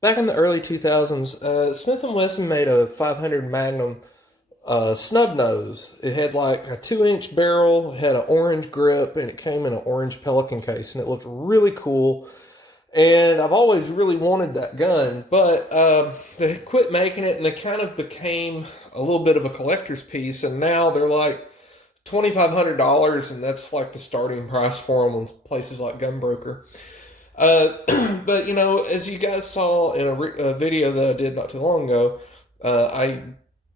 Back in the early 2000s, Smith and Wesson made a 500 Magnum snub nose. It had like a 2-inch barrel, it had an orange grip, and it came in an orange Pelican case, and it looked really cool. And I've always really wanted that gun, but they quit making it, and they kind of became a little bit of a collector's piece. And now they're like $2,500, and that's like the starting price for them on places like Gunbroker. Uh, but you know, as you guys saw in a video that I did not too long ago, I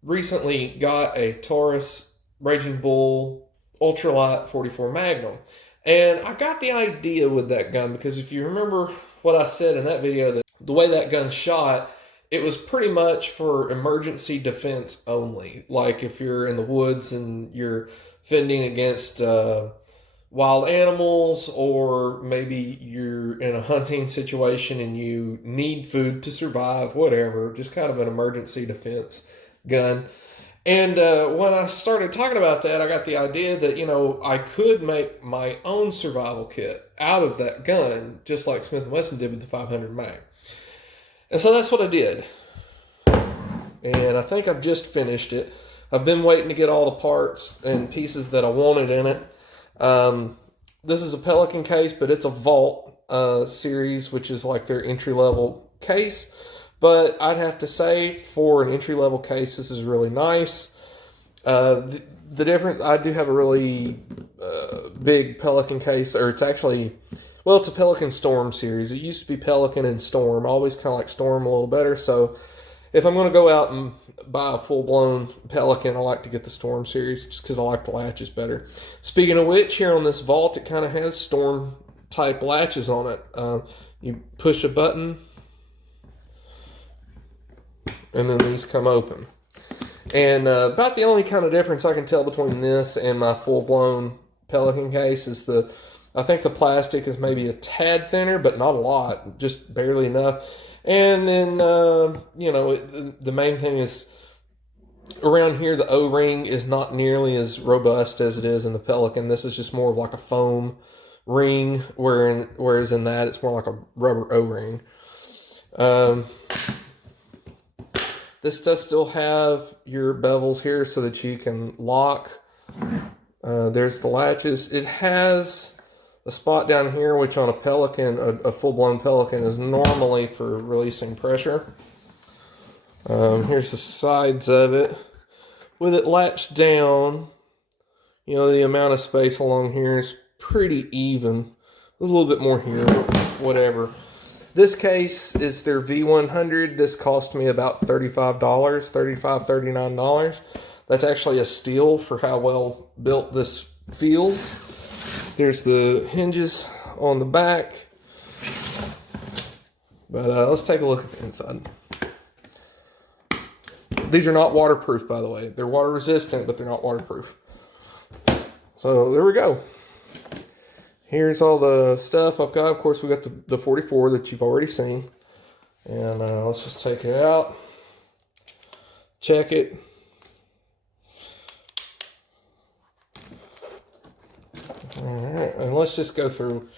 recently got a Taurus Raging Bull Ultralight 44 Magnum. And I got the idea with that gun because if you remember what I said in that video, that the way that gun shot, it was pretty much for emergency defense only. Like if you're in the woods and you're fending against wild animals, or maybe you're in a hunting situation and you need food to survive, whatever, just kind of an emergency defense gun. And when I started talking about that, I got the idea that, you know, I could make my own survival kit out of that gun, just like Smith and Wesson did with the 500 mag. And so that's what I did. And I think I've just finished it. I've been waiting to get all the parts and pieces that I wanted in it. This is a Pelican case, but it's a Vault series, which is like their entry-level case. But I'd have to say, for an entry-level case, this is really nice. The difference, I do have a really big Pelican case, or it's actually, well, it's a Pelican Storm series. It used to be Pelican and Storm. I always kind of like Storm a little better. So if I'm going to go out and buy a full-blown Pelican, I like to get the Storm series just because I like the latches better. Speaking of which, here on this Vault, it kind of has Storm-type latches on it. You push a button, and then these come open. And about the only kind of difference I can tell between this and my full-blown Pelican case is I think the plastic is maybe a tad thinner, but not a lot, just barely enough. And then, you know, the main thing is around here, the O-ring is not nearly as robust as it is in the Pelican. This is just more of like a foam ring, whereas in that, it's more like a rubber O-ring. This does still have your bevels here so that you can lock. There's the latches. It has a spot down here, which on a Pelican, a full-blown Pelican, is normally for releasing pressure. Here's the sides of it. With it latched down, you know, the amount of space along here is pretty even. There's a little bit more here, whatever. This case is their V100. This cost me about $35, $39. That's actually a steal for how well built this feels. There's the hinges on the back. But let's take a look at the inside. These are not waterproof, by the way. They're water resistant, but they're not waterproof. So there we go. Here's all the stuff I've got. Of course, we got the 44 that you've already seen. And let's just take it out. Check it. Alright, and let's just go through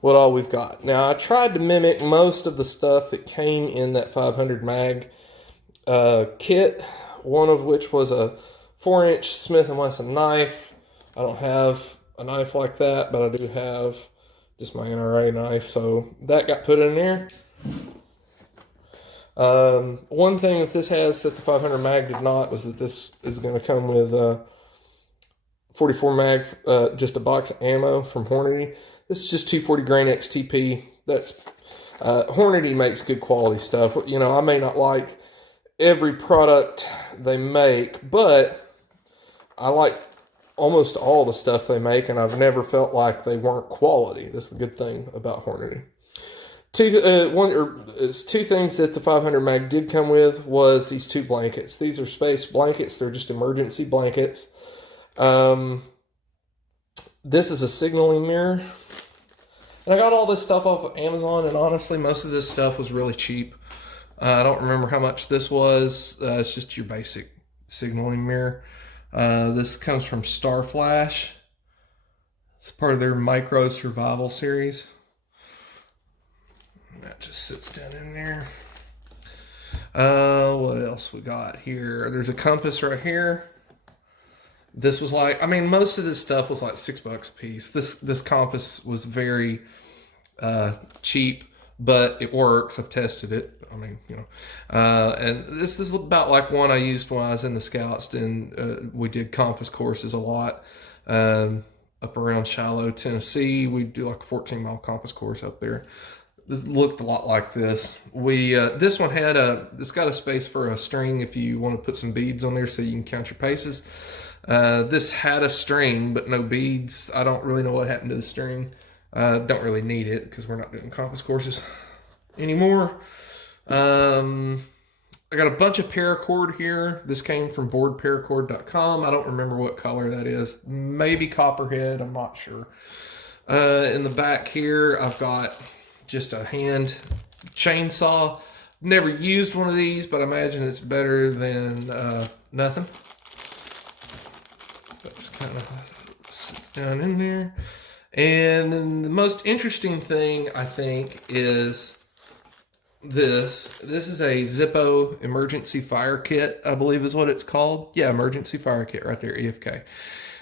what all we've got. Now, I tried to mimic most of the stuff that came in that 500 mag kit, one of which was a 4-inch Smith and Wesson knife. I don't have a knife like that, but I do have just my NRA knife, so that got put in there. One thing that this has that the 500 mag did not was that this is going to come with 44 mag, just a box of ammo from Hornady. This is just 240 grain XTP. That's Hornady makes good quality stuff. You know, I may not like every product they make, but I like almost all the stuff they make, and I've never felt like they weren't quality. That's the good thing about Hornady. Two things that the 500 mag did come with was these 2 blankets. These are space blankets. They're just emergency blankets. This is a signaling mirror. And I got all this stuff off of Amazon, and honestly, most of this stuff was really cheap. I don't remember how much this was. It's just your basic signaling mirror. This comes from Star Flash. It's part of their micro survival series. That just sits down in there. What else we got here? There's a compass right here. This was like, I mean, most of this stuff was like $6 a piece. This compass was very cheap, but it works. I've tested it. I mean, you know, and this is about like one I used when I was in the Scouts, and we did compass courses a lot. Up around Shiloh, Tennessee, we do like a 14-mile compass course up there. This looked a lot like this. This one had it's got a space for a string if you want to put some beads on there so you can count your paces. This had a string, but no beads. I don't really know what happened to the string. Don't really need it because we're not doing compass courses anymore. I got a bunch of paracord here. This came from boardparacord.com. I don't remember what color that is. Maybe copperhead. I'm not sure. In the back here, I've got just a hand chainsaw. Never used one of these, but I imagine it's better than nothing. That just kind of sits down in there. And then the most interesting thing, I think, is this. This is a Zippo emergency fire kit, I believe is what it's called. Yeah, emergency fire kit right there, EFK.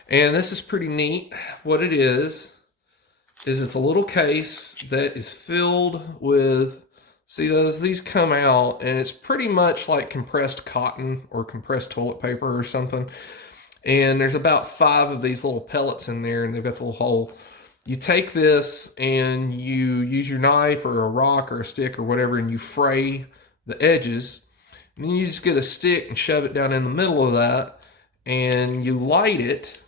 And this is pretty neat. What it is it's a little case that is filled with, see these come out, and it's pretty much like compressed cotton or compressed toilet paper or something. And there's about 5 of these little pellets in there, and they've got the little hole. You take this and you use your knife or a rock or a stick or whatever, and you fray the edges. And then you just get a stick and shove it down in the middle of that, and you light it.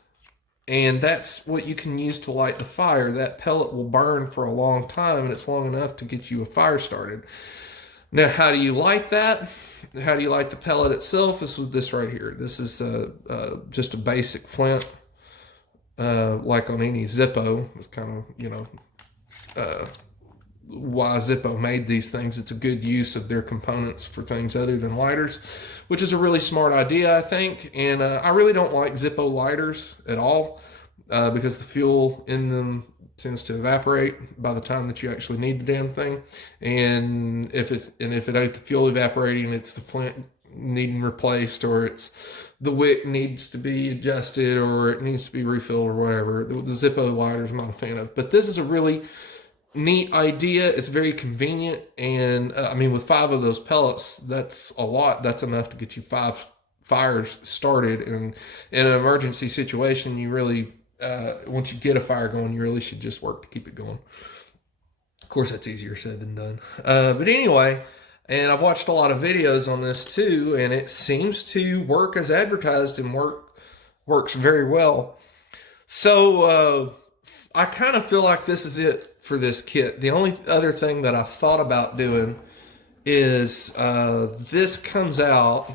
And that's what you can use to light the fire. That pellet will burn for a long time, and it's long enough to get you a fire started. Now, how do you light that? How do you light the pellet itself? Is with this right here. This is just a basic flint, like on any Zippo. It's kind of, you know, why Zippo made these things. It's a good use of their components for things other than lighters, which is a really smart idea, I think. And I really don't like Zippo lighters at all because the fuel in them tends to evaporate by the time that you actually need the damn thing. And if it ain't the fuel evaporating, it's the flint needing replaced, or it's the wick needs to be adjusted, or it needs to be refilled, or whatever. The Zippo lighters I'm not a fan of. But this is a really neat idea. It's very convenient, and I mean, with 5 of those pellets, that's a lot. That's enough to get you 5 fires started. And in an emergency situation, you really once you get a fire going, you really should just work to keep it going. Of course, that's easier said than done. But anyway, and I've watched a lot of videos on this too, and it seems to work as advertised and works very well. So I kind of feel like this is it for this kit. The only other thing that I thought about doing is this comes out,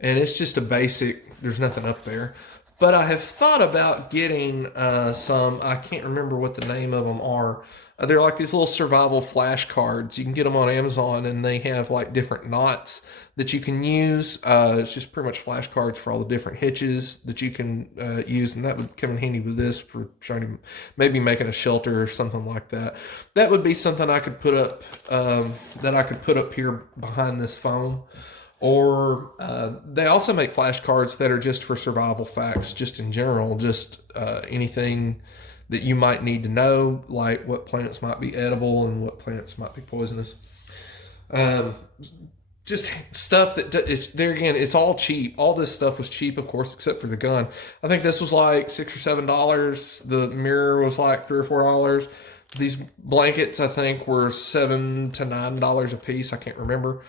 and it's just a basic, there's nothing up there. But I have thought about getting some, I can't remember what the name of them are. They're like these little survival flashcards. You can get them on Amazon, and they have like different knots that you can use. It's just pretty much flashcards for all the different hitches that you can use, and that would come in handy with this for trying to maybe making a shelter or something like that. That would be something I could put up, that I could put up here behind this phone. Or they also make flashcards that are just for survival facts, just in general, just anything that you might need to know, like what plants might be edible and what plants might be poisonous. Just stuff that it's there again. It's all cheap. All this stuff was cheap, of course, except for the gun. I think this was like $6 or $7. The mirror was like $3 or $4. These blankets, I think, were $7 to $9 a piece. I can't remember.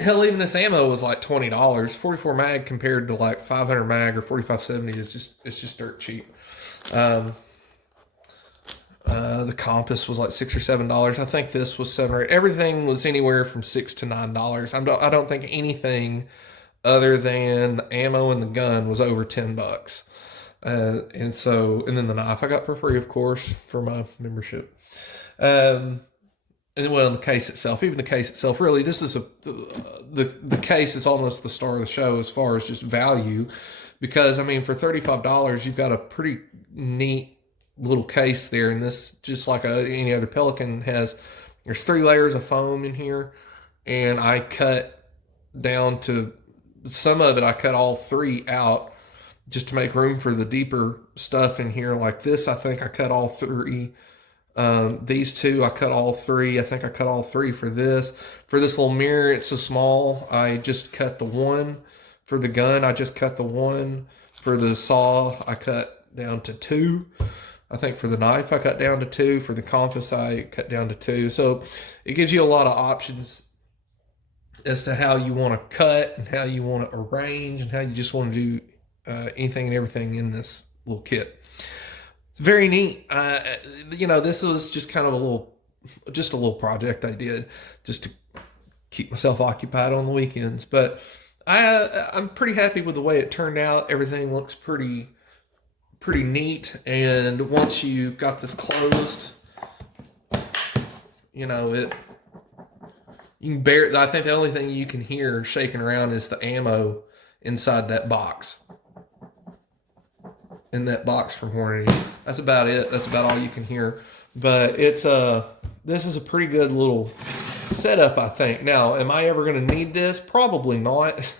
Hell, even this ammo was like $20. 44 mag compared to like 500 mag or 4570 is just dirt cheap. The compass was like $6 or $7. I think this was $7 or $8. Everything was anywhere from $6 to $9. I don't think anything other than the ammo and the gun was over $10. And then the knife I got for free, of course, for my membership. And well, the case itself, even the case itself, really, this is the case is almost the star of the show as far as just value, because I mean, for $35, you've got a pretty neat little case there, and this, just like any other Pelican, there's 3 layers of foam in here, and I cut down to some of it. I cut all three out just to make room for the deeper stuff in here. Like this, I think I cut all three. These two, I cut all three. I think I cut all three for this. For this little mirror, it's so small. I just cut the one. For the gun, I just cut the one. For the saw, I cut down to two. I think for the knife, I cut down to two. For the compass, I cut down to two. So it gives you a lot of options as to how you want to cut and how you want to arrange and how you just want to do anything and everything in this little kit. It's very neat. This was just kind of a little project I did just to keep myself occupied on the weekends. But I'm pretty happy with the way it turned out. Everything looks pretty neat. And once you've got this closed, you can bear. I think the only thing you can hear shaking around is the ammo inside that box. In that box from Hornady. That's about it. That's about all you can hear. But this is a pretty good little setup, I think. Now, am I ever going to need this? Probably not.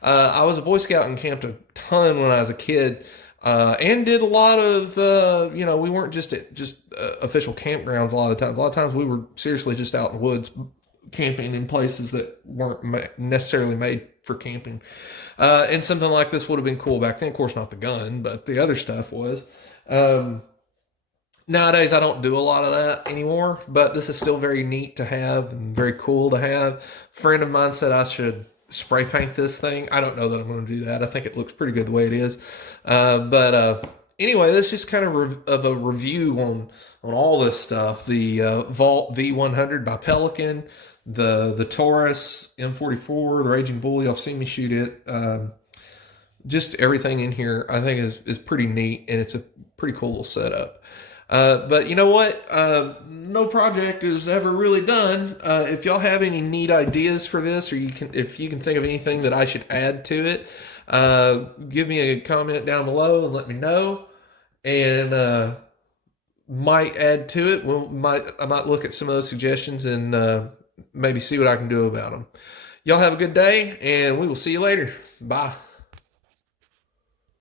I was a Boy Scout and camped a ton when I was a kid, and did a lot of we weren't just at official campgrounds a lot of the times. A lot of times we were seriously just out in the woods camping in places that weren't necessarily made for camping. And something like this would have been cool back then. Of course, not the gun, but the other stuff was. Nowadays, I don't do a lot of that anymore, but this is still very neat to have and very cool to have. A friend of mine said I should spray paint this thing. I don't know that I'm going to do that. I think it looks pretty good the way it is. Anyway, that's just kind of a review on all this stuff. The Vault V100 by Pelican, the Taurus M44, the Raging Bull. Y'all have seen me shoot it. Just everything in here I think is pretty neat, and it's a pretty cool little setup. But you know what? No project is ever really done. If y'all have any neat ideas for this, or if you can think of anything that I should add to it, give me a comment down below and let me know. And might add to it. I might look at some of those suggestions and maybe see what I can do about them. Y'all have a good day, and we will see you later. Bye.